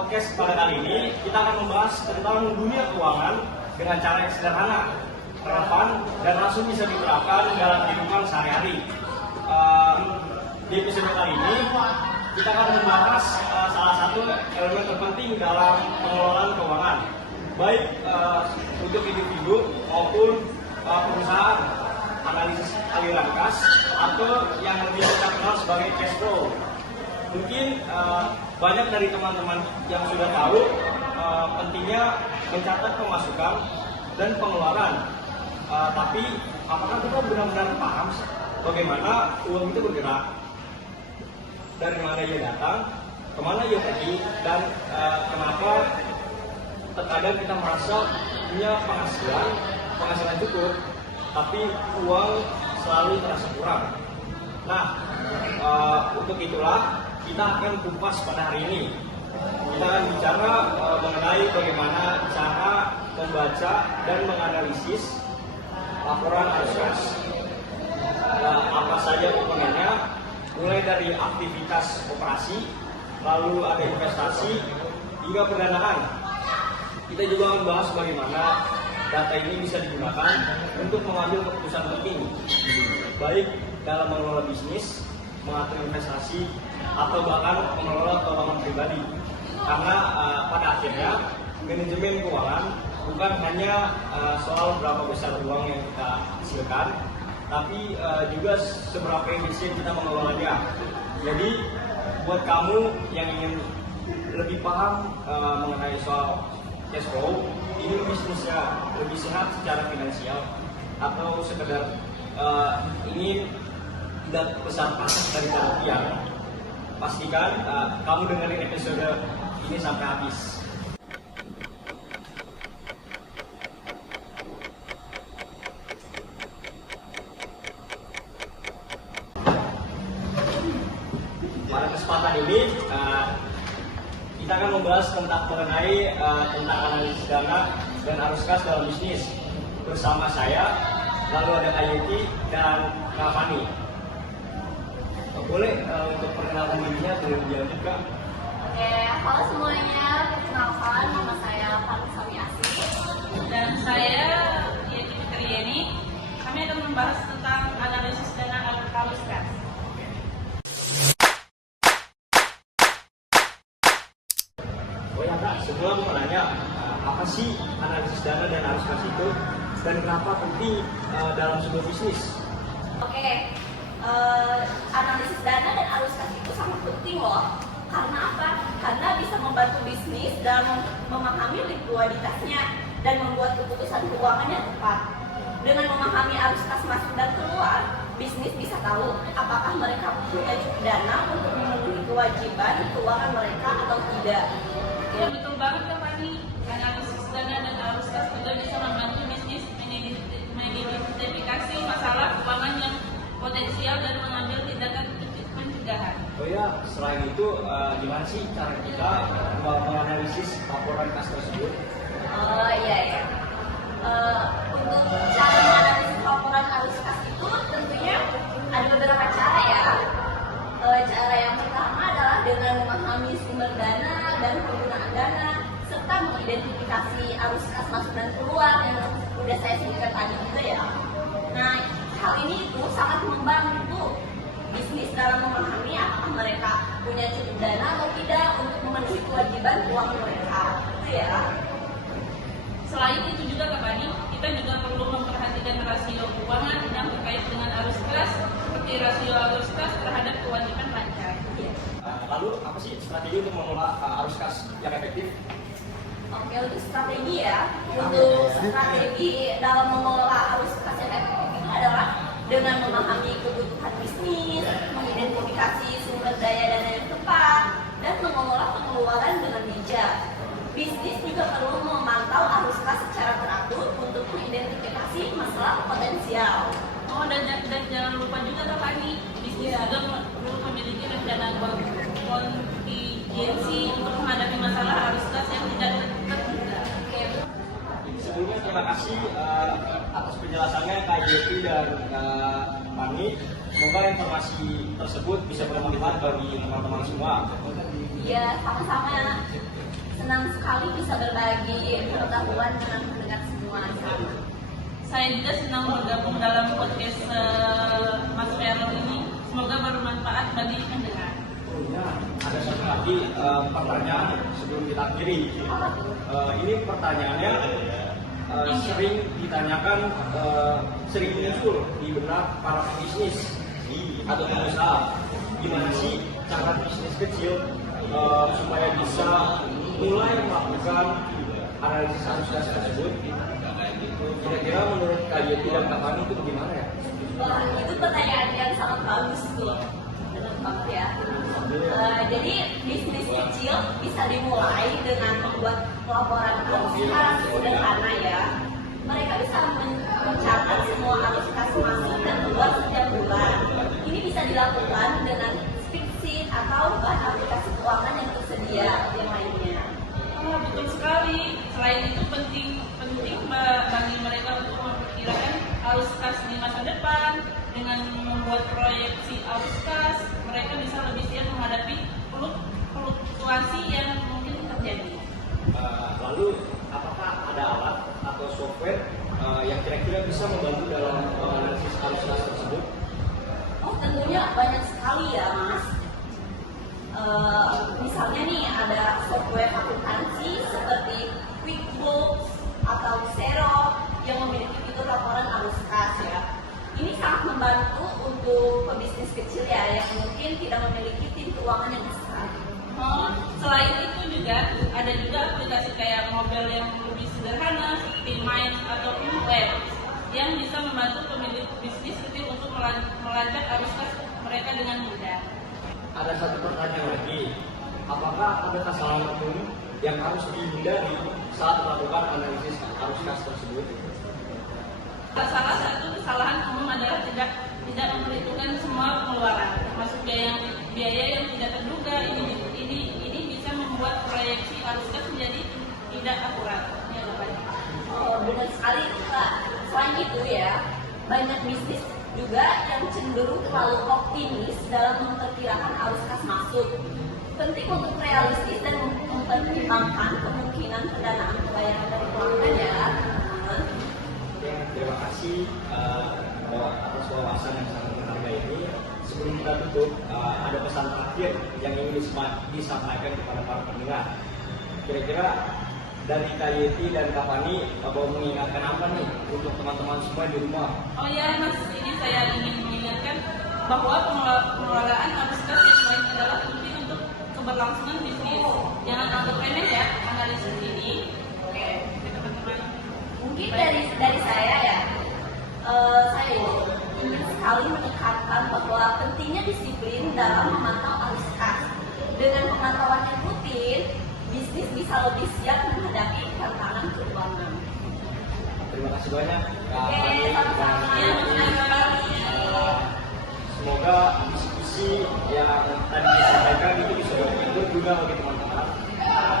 podcast pada kali ini kita akan membahas tentang dunia keuangan dengan cara yang sederhana, relevan, dan langsung bisa diterapkan dalam kehidupan sehari-hari. Di episode kali ini kita akan membahas salah satu elemen terpenting dalam pengelolaan keuangan, baik untuk individu maupun perusahaan, analisis aliran kas atau yang lebih kita kenal sebagai cash flow. Mungkin banyak dari teman-teman yang sudah tahu pentingnya mencatat pemasukan dan pengeluaran. Tapi apakah kita benar-benar paham bagaimana uang itu bergerak, dari mana ia datang, kemana ia pergi, dan kenapa terkadang kita merasa punya penghasilan cukup, tapi uang selalu terasa kurang. Nah, untuk itulah kita akan kupas pada hari ini. Kita akan bicara mengenai bagaimana cara membaca dan menganalisis laporan arus kas. Apa saja komponennya, mulai dari aktivitas operasi, lalu ada investasi, hingga pendanaan. Kita juga akan bahas bagaimana data ini bisa digunakan untuk mengambil keputusan penting, baik dalam mengelola bisnis, mengatur investasi, atau bahkan mengelola keuangan pribadi. Karena pada akhirnya manajemen keuangan bukan hanya soal berapa besar uang yang kita hasilkan, tapi juga seberapa efisien kita mengelolanya. Jadi buat kamu yang ingin lebih paham mengenai soal cash flow, ingin bisnisnya lebih sehat secara finansial, atau sekedar ingin tidak besar-besar dari rupiah, pastikan kamu dengerin episode ini sampai habis. Pada kesempatan ini kita akan membahas tentang analisis dana dan arus kas dalam bisnis bersama saya, lalu ada Kak Yeti dan Kak Fani. Boleh untuk perkenalan dirinya lebih lanjut, Kak? Oke, halo semuanya, perkenalkan nama saya Fani Samiasi Dan saya Yeti Fitriani. Kami akan membahas tentang analisis dana arus kas. Oh ya Kak, sebelum menanya apa sih analisis dana dan arus kas itu dan kenapa penting dalam sebuah bisnis? Oke, analisis dana dan arus kas itu sangat penting loh. Karena apa? Karena bisa membantu bisnis dalam memahami likuiditasnya dan membuat keputusan keuangan yang tepat. Dengan memahami arus kas masuk dan keluar, bisnis bisa tahu apakah mereka punya cukup dana untuk memenuhi kewajiban keuangan mereka atau tidak. Ya betul banget Kak Fani. Analisis dana dan arus kas juga bisa membantu bisnis mengidentifikasi masalah keuangan yang potensial dan mengambil tindakan untuk pencegahan. Oh ya, selain itu gimana sih cara kita menganalisis laporan kas tersebut? Oh iya. Untuk cara menganalisis laporan arus kas itu tentunya ada beberapa cara ya. Cara yang pertama adalah dengan memahami sumber dana dan penggunaan dana serta mengidentifikasi arus kas masuk dan keluar yang sudah saya sebutkan tadi juga ya. Nah, hal ini itu sangat membantu bisnis dalam memahami apakah mereka punya cukup dana atau tidak untuk memenuhi kewajiban keuangan mereka. Itu ya. Selain itu juga Kak Fani, kita juga perlu memperhatikan rasio keuangan yang terkait dengan arus kas, seperti rasio arus kas terhadap kewajiban pajak. Lalu apa sih strategi untuk mengelola arus kas yang efektif? Oke, untuk strategi ya. Untuk strategi dalam mengelola arus kas yang efektif itu adalah dengan memahami kebutuhan bisnis, mengidentifikasi sumber daya dana yang tepat, dan mengelola pengeluaran dengan bijak. Bisnis juga perlu memantau arus kas secara teratur untuk mengidentifikasi masalah potensial. Oh, dan jangan lupa juga Kak Fani, bisnis juga perlu memiliki rencana kontingensi untuk menghadapi masalah arus kas yang tidak terduga. Sebelumnya terima kasih atas penjelasannya Kak Yeti dan Fani. Semoga informasi tersebut bisa bermanfaat bagi teman-teman semua. Iya, sama-sama. senang sekali bisa berbagi pengetahuan dengan semua. Saya juga senang bergabung dalam podcast Mas Vero ini. Semoga bermanfaat bagi pendengar. Ya, ada satu lagi pertanyaan sebelum kita akhiri. Ini pertanyaannya sering ditanyakan, sering muncul di benak para pebisnis atau pengusaha. Gimana sih cara bisnis kecil supaya bisa mulai melakukan analisis arus kas tersebut? Kira-kira menurut Kak Yeti dan Kak Fani itu gimana ya? Wah, itu pertanyaan yang sangat bagus tuh. Benar banget ya. Jadi bisnis kecil bisa dimulai dengan membuat laporan arus kas sederhana ya. Mereka bisa mencatat semua arus kas masuk dan keluar setiap bulan. Ini bisa dilakukan dengan spreadsheet atau bahan aplikasi keuangan yang tersedia yang lainnya. Betul sekali. Selain itu penting bagi mereka untuk memperkirakan arus kas di masa depan. Dengan membuat proyeksi arus kas, mereka bisa lebih siap menghadapi fluktuasi yang mungkin terjadi. Lalu, apakah ada alat atau software yang kira-kira bisa membantu dalam analisis arus kas tersebut? Oh, tentunya banyak sekali ya, Mas. Misalnya nih ada software akuntansi seperti QuickBooks atau Xero yang memiliki fitur laporan arus kas ya. Ini sangat membantu untuk pebisnis kecil ya yang mungkin tidak memiliki tim keuangan yang besar. Selain itu juga ada juga aplikasi kayak mobile yang lebih sederhana seperti Mind atau Web yang bisa membantu pemilik bisnis kecil untuk melacak arus kas mereka dengan mudah. Ada satu pertanyaan lagi, apakah ada kesalahan umum yang harus dihindari saat melakukan analisis arus kas tersebut? Salah satu kesalahan umum adalah tidak memperhitungkan semua pengeluaran, termasuk biaya yang tidak terduga. Ini bisa membuat proyeksi arus kas menjadi tidak akurat. Ya, Benar sekali Kak. Selain itu ya, banyak bisnis juga yang cenderung terlalu optimis dalam memperkirakan arus kas masuk. Penting untuk realistis dan mempertimbangkan kemungkinan pendanaan pembayaran dari pelanggan ya. Terima kasih atas wawasan yang sangat berharga ini. Sebelum kita tutup, ada pesan terakhir yang ingin disampaikan kepada para pendengar. Kira-kira dari Kak Yeti dan Kak Fani mau mengingatkan apa nih untuk teman-teman semua di rumah? Oh ya Mas, ini saya ingin mengingatkan bahwa pengelolaan arus kas yang baik adalah penting untuk keberlangsungan bisnis. Jangan anggap remeh ya analisis ini. Oke, teman-teman. Mungkin dari saya ya, saya ingin sekali menekankan bahwa pentingnya disiplin dalam memantau arus kas. Dengan pemantauan yang rutin, bisnis bisa lebih siap menghadapi tantangan keuangan. Terima kasih banyak Kak Oke, Fani dan sama-sama. Kak Yeti. Semoga diskusi yang tadi disampaikan itu bisa berguna bagi teman-teman.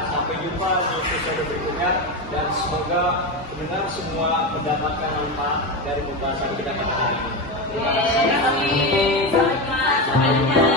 Sampai jumpa di episode berikutnya dan semoga pendengar semua mendapatkan manfaat dari pembahasan kita pada hari ini. Terima kasih. Sampai jumpa.